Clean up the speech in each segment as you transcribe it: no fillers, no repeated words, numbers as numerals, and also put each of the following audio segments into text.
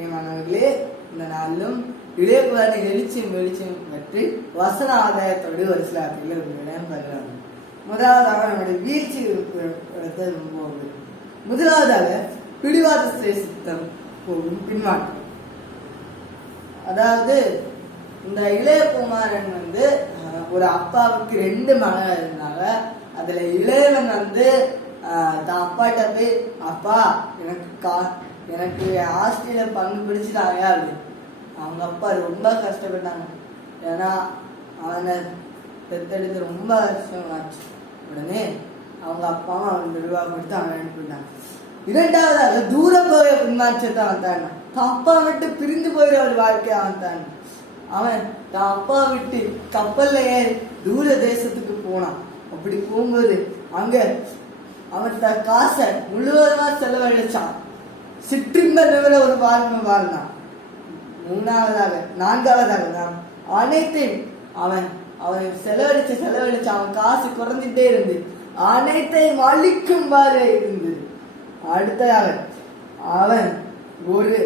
பிரியமானவர்களே, இந்த நாளிலும் இளையகுமாரனை எழுச்சியும் வெளிச்சியும் பற்றி வசன ஆதாயத்தோடு ஒரு சில வார்த்தைகளை உங்களிடம் பகிர்றாங்க. முதலாவதாக நம்முடைய வீழ்ச்சி போகுது. முதலாவதாக பிடிவாத சித்தம் போகும் பின்மாற்றம். அதாவது இந்த இளையகுமாரன் ஒரு அப்பாவுக்கு 2 மகன் இருந்தாங்க. அதுல இளையவன் தான் அப்பாட்ட போய், அப்பா எனக்கு ஆஸ்திரேலியா பங்கு பிடிச்சிட்டாங்க அப்படின்னு. அவங்க அப்பா ரொம்ப கஷ்டப்பட்டாங்க. ஏன்னா அவனை பெத்தெடுத்து ரொம்ப வருஷம் ஆச்சு. உடனே அவங்க அப்பாவும் அவன் ரூபா கொடுத்து அவன் அனுப்பிட்டாங்க. இரண்டாவதாக தூர போய பின்மாற்றத்தை அவன் தான் அப்பா விட்டு பிரிந்து போயிட ஒரு வாழ்க்கையை அவன் தான். அவன் தான் அப்பா விட்டு கப்பல்ல ஏறி தூர தேசத்துக்கு போனான். அப்படி போகும்போது அங்க அவன் தன் காசை முழுவதுமா செலவழிச்சான். சிற்றின்ப நிலையில ஒரு வாழ்க்கை வாழ்ந்தான். நான்காவதாக அனைத்தையும் அவன் செலவழிச்ச அவன் காசு குறைஞ்சிட்டே இருந்து அனைத்தையும் அழிக்கும்பாறு இருந்தது. அடுத்ததாக அவன் ஒரு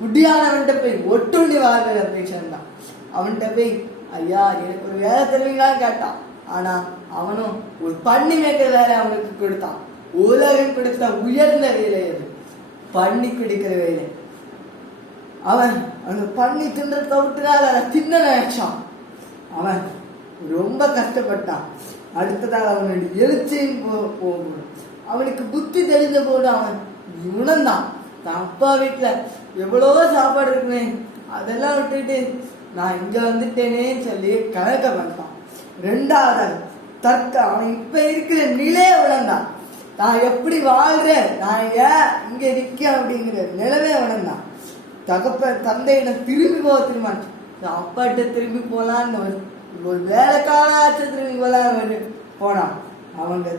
புட்டியானவன்கிட்ட போய் ஒட்டுண்டி வாழ்க்கை அப்படின்னு தான். அவன்கிட்ட போய், ஐயா எனக்கு ஒரு வேலை தருவீங்களான்னு கேட்டான். ஆனா அவனும் ஒரு பண்ணி மேய்க்கிற வேலை அவனுக்கு கொடுத்தான். உலகம் கொடுத்த உயர்ந்த வேலை அது, பண்ணி குடிக்கிற வேலை. அவன் அந்த பண்ணி தின்ற தவிர்த்துனால அதை தின்ன நினைச்சான். அவன் ரொம்ப கஷ்டப்பட்டான். அடுத்ததாக அவனுடைய எழுச்சியும் போகணும். அவனுக்கு புத்தி தெரிஞ்ச போது அவன் உணர்ந்தான், தான் அப்பா வீட்டுல எவ்வளவோ சாப்பாடு இருக்குமே, அதெல்லாம் விட்டுட்டு நான் இங்க வந்துட்டேனேன்னு சொல்லி கணக்க பண்ணிட்டான். ரெண்டாவதாக அவன் இப்ப இருக்கிற நிலையை உணர்ந்தான். நான் எப்படி வாழ்றேன், நான் ஏன் இங்க நிக்க அப்படிங்கிற நிலைமையை உணர்ந்தான். தந்தையிடம் திரும்பி போக திரும்ப அப்பாட்ட திரும்பி போலான்னு ஒரு வேலைக்காராச்சும் திரும்பி போலான்னு போனான். அவங்க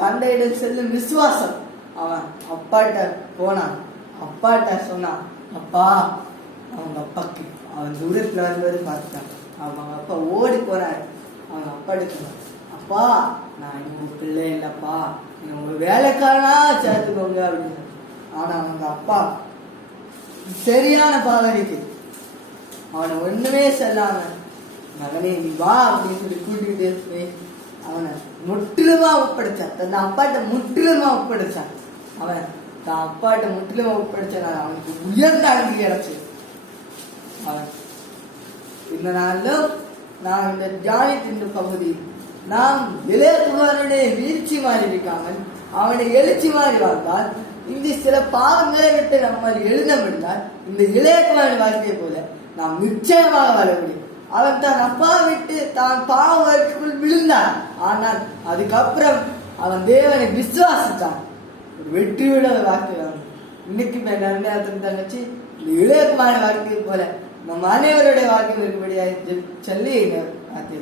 தந்தையிடம் செல்லும் விசுவாசம் அவன் அப்பாட்ட போனான். அப்பாட்ட சொன்னான், அப்பா. அவங்க அப்பாக்கு அவன் தூரத்துல வரும்போது பார்த்துட்டான். அவங்க அப்பா ஓடி போறாரு. அவங்க அப்பாட்ட சொன்னான், அப்பா நான் உங்க பிள்ளை இல்லப்பா, நீங்க உங்க வேலைக்காரனா சேர்த்துக்கோங்க அப்படின்னு. ஆனா அவங்க அப்பா சரியான பாதனைக்கு அவனை ஒண்ணுமே சொல்லாம, மகனே நீ வா அப்படின்னு சொல்லி கூட்டிகிட்டே போய் அவனை முற்றிலுமா ஒப்படைச்சான். தன் அப்பாட்ட முற்றிலுமா ஒப்படைச்சான். அவன் தான் அப்பாட்ட முற்றிலுமா ஒப்படைச்சான். அவனுக்கு உயர்ந்த அங்கி கிடைச்சு. அவன் இந்த நாளிலும் நான் இந்த தியானத்தின் பகுதி நாம் இளையகுமாரனுடைய வீழ்ச்சி மாறி இருக்காமல் அவனை எழுச்சி மாறி வாழ்ந்தால், இந்த சில பாவங்களை விட்டு நம்ம எழுத முடிந்தால் இந்த இளையகுமாரன் வாழ்க்கையை போல நாம் நிச்சயமாக வாழ முடியும். அவன் தான் அப்பா விட்டு தான் பாவ வாழ்க்கைக்குள் விழுந்தான். ஆனால் அதுக்கப்புறம் அவன் தேவனை விசுவாசித்தான். ஒரு வெற்றியோட வாழ்க்கை. இன்னைக்கு நேரத்தில் தங்கச்சி இந்த இளையகுமாரன் வாழ்க்கையை போல நம் அனைவருடைய வாழ்க்கை இருக்கும்படியாக சொல்லி வார்த்தை